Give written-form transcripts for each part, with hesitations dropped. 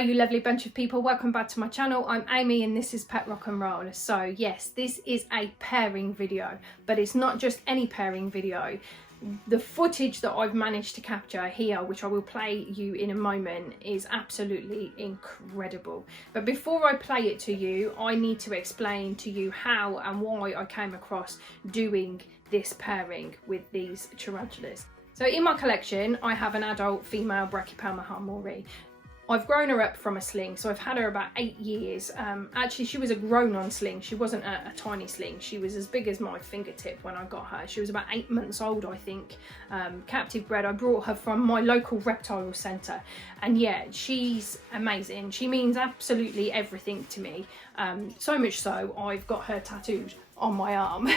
you lovely bunch of people, welcome back to my channel. I'm Amy and this is Pet Rock and Roll. So yes, this is a pairing video, but it's not just any pairing video. The footage that I've managed to capture here, which I will play you in a moment, is absolutely incredible. But before I play it to you, I need to explain to you how and why I came across doing this pairing with these tarantulas. So in my collection, I have an adult female Brachypelma Harmorii. I've grown her up from a sling, so I've had her about 8 years. Actually, she was a grown-on sling. She wasn't a tiny sling. She was as big as my fingertip when I got her. She was about 8 months old, I think. Captive bred. I brought her from my local reptile centre. And yeah, she's amazing. She means absolutely everything to me. So much so, I've got her tattooed on my arm.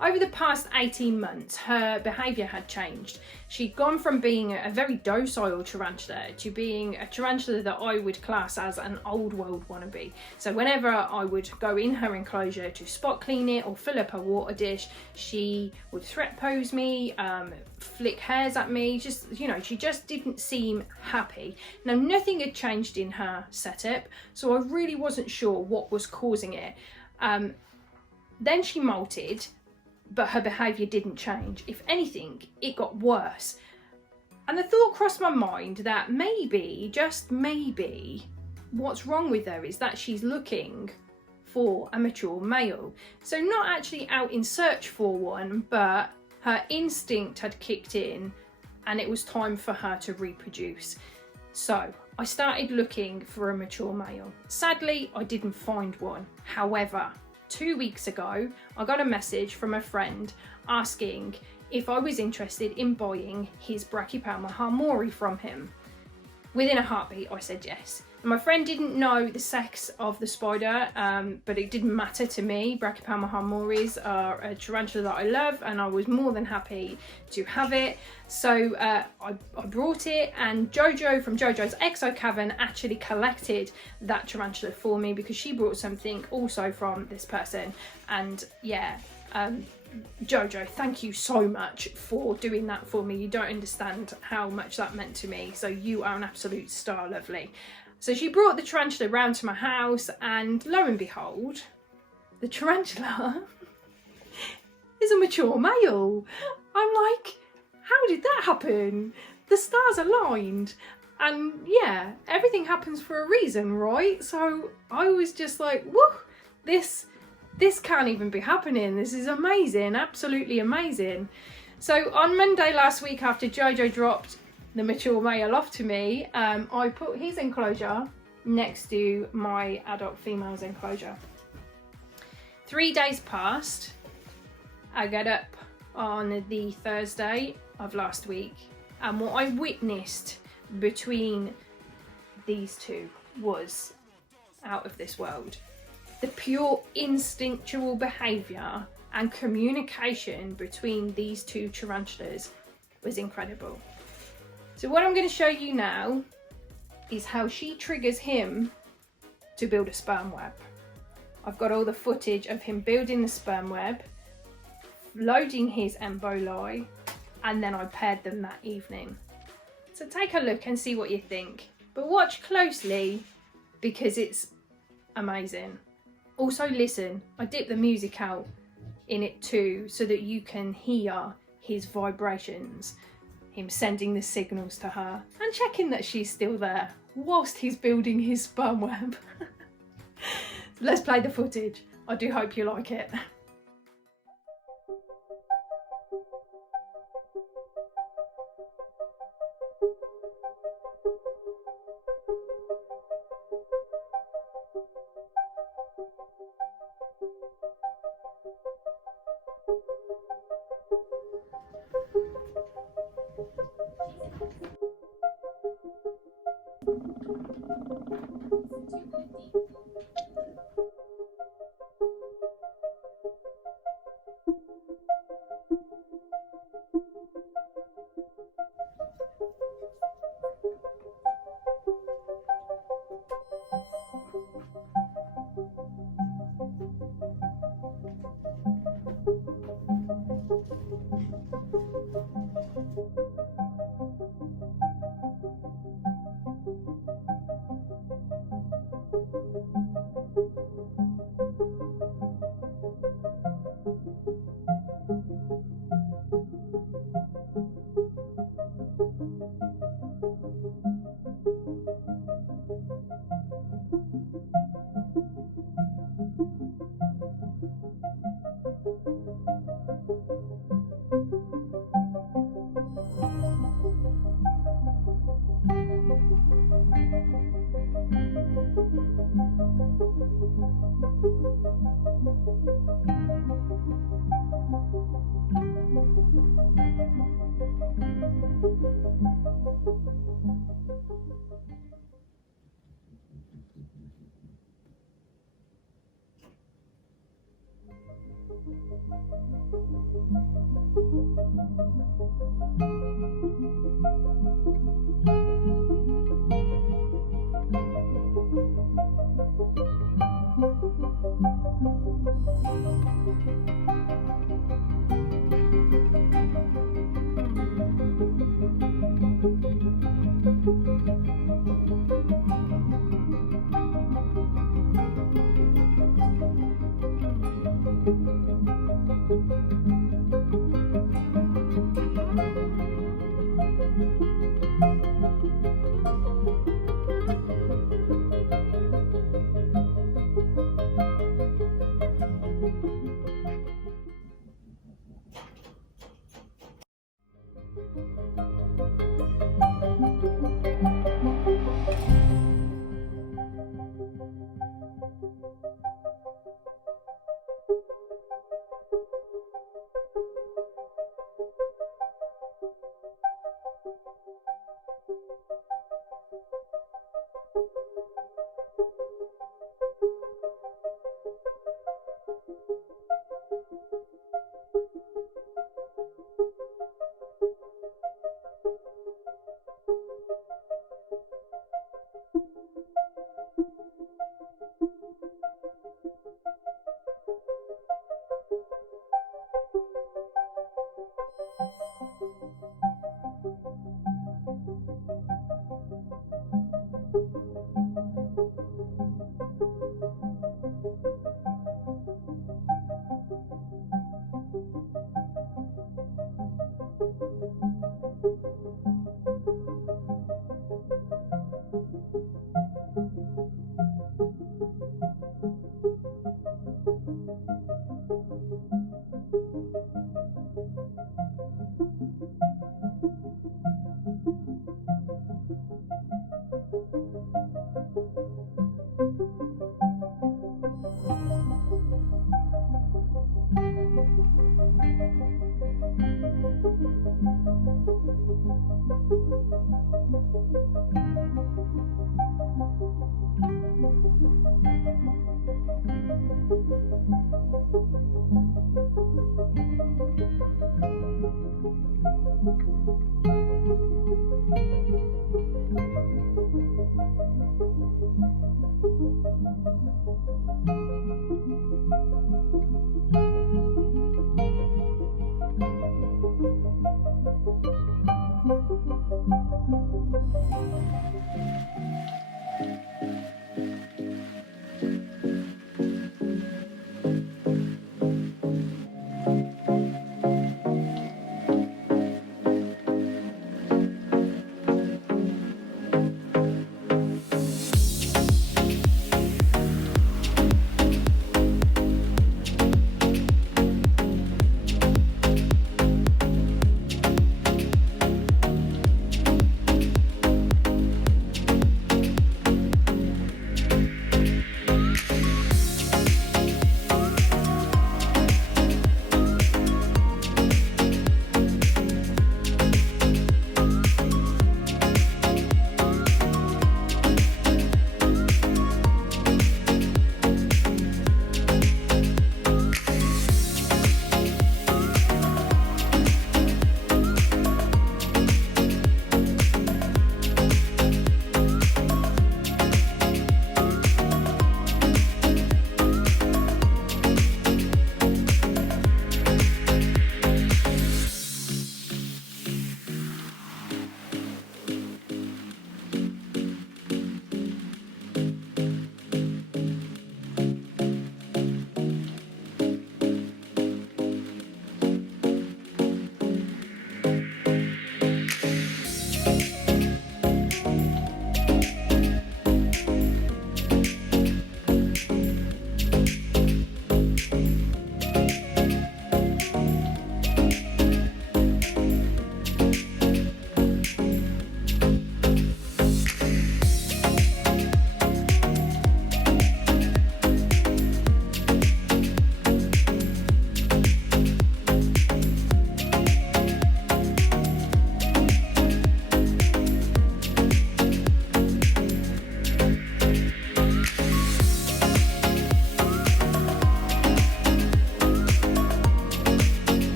Over the past 18 months, her behaviour had changed. She'd gone from being a very docile tarantula to being a tarantula that I would class as an old world wannabe. So whenever I would go in her enclosure to spot clean it or fill up her water dish, she would threat pose me, flick hairs at me, just, you know, she just didn't seem happy. Now, nothing had changed in her setup, so I really wasn't sure what was causing it. Then she molted, but her behaviour didn't change. If anything, it got worse. And the thought crossed my mind that maybe, just maybe, what's wrong with her is that she's looking for a mature male. So not actually out in search for one, but her instinct had kicked in and it was time for her to reproduce. So I started looking for a mature male. Sadly, I didn't find one. However, 2 weeks ago, I got a message from a friend asking if I was interested in buying his Brachypelma Harmorii from him. Within a heartbeat, I said yes. And my friend didn't know the sex of the spider, but it didn't matter to me. Brachypelma Harmories are a tarantula that I love, and I was more than happy to have it. So I brought it, and Jojo from Jojo's Exo Cavern actually collected that tarantula for me because she brought something also from this person. And yeah, Jojo, thank you so much for doing that for me. You don't understand how much that meant to me. So you are an absolute star, lovely. So she brought the tarantula round to my house, and lo and behold, the tarantula is a mature male. I'm like, how did that happen? The stars aligned. And yeah, everything happens for a reason, right? So I was just like, whoa, this can't even be happening. This is amazing, absolutely amazing. So on Monday last week, after Jojo dropped the mature male off to me, I put his enclosure next to my adult female's enclosure. 3 days passed. I got up on the Thursday of last week, and what I witnessed between these two was out of this world. The pure instinctual behaviour and communication between these two tarantulas was incredible. So what I'm going to show you now is how she triggers him to build a sperm web. I've got all the footage of him building the sperm web, loading his emboli, and then I paired them that evening. So take a look and see what you think. But watch closely because it's amazing. Also listen, I dip the music out in it too so that you can hear his vibrations. Him sending the signals to her and checking that she's still there whilst he's building his sperm web. Let's play the footage. I do hope you like it.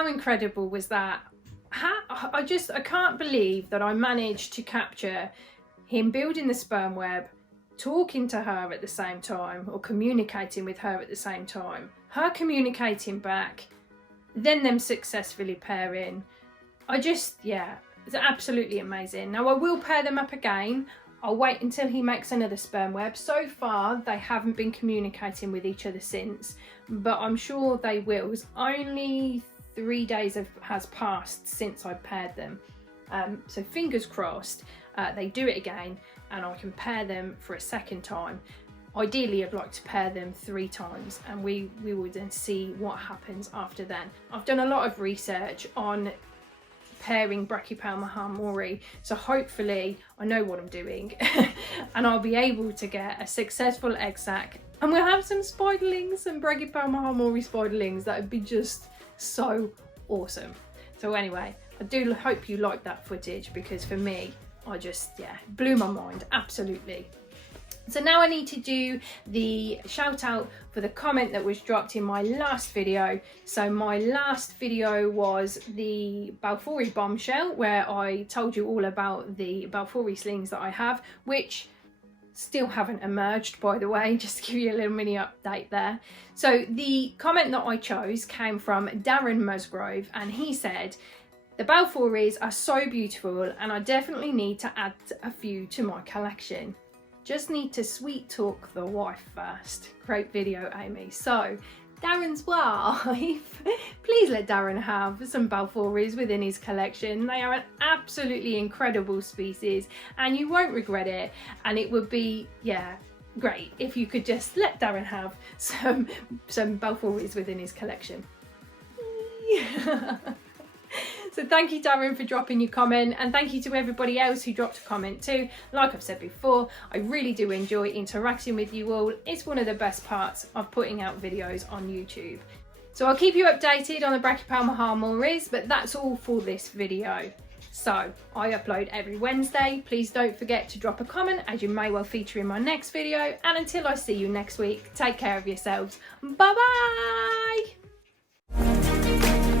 how incredible was that? I can't believe that I managed to capture him building the sperm web, talking to her at the same time, or communicating with her at the same time, her communicating back, then them successfully pairing. Yeah, it's absolutely amazing. Now I will pair them up again. I'll wait until he makes another sperm web. So far they haven't been communicating with each other since, but I'm sure they will. It's only 3 days has passed since I paired them, so fingers crossed they do it again and I can pair them for a second time. Ideally I'd like to pair them 3 times, and we will then see what happens after then. I've done a lot of research on pairing Brachypelma hamorii, so hopefully I know what I'm doing and I'll be able to get a successful egg sac, and we'll have some spiderlings, some Brachypelma hamorii spiderlings. That would be just so awesome. So anyway, I do hope you like that footage, because for me, yeah, blew my mind, absolutely. So now I need to do the shout out for the comment that was dropped in my last video. So my last video was the Balfouri bombshell, where I told you all about the Balfouri slings that I have, which still haven't emerged, by the way, just to give you a little mini update there. So the comment that I chose came from Darren Musgrove, and he said, "The Balfouris are so beautiful and I definitely need to add a few to my collection. Just need to sweet talk the wife first." Great video, Amy. So Darren's wife, please let Darren have some Balfouris within his collection. They are an absolutely incredible species and you won't regret it, and it would be, yeah, great if you could just let Darren have some Balfouris within his collection. So thank you, Darren, for dropping your comment, and thank you to everybody else who dropped a comment too. Like I've said before, I really do enjoy interacting with you all. It's one of the best parts of putting out videos on YouTube. So I'll keep you updated on the Brachypelma hamorii, but that's all for this video. So I upload every Wednesday. Please don't forget to drop a comment, as you may well feature in my next video. And until I see you next week, take care of yourselves. Bye bye.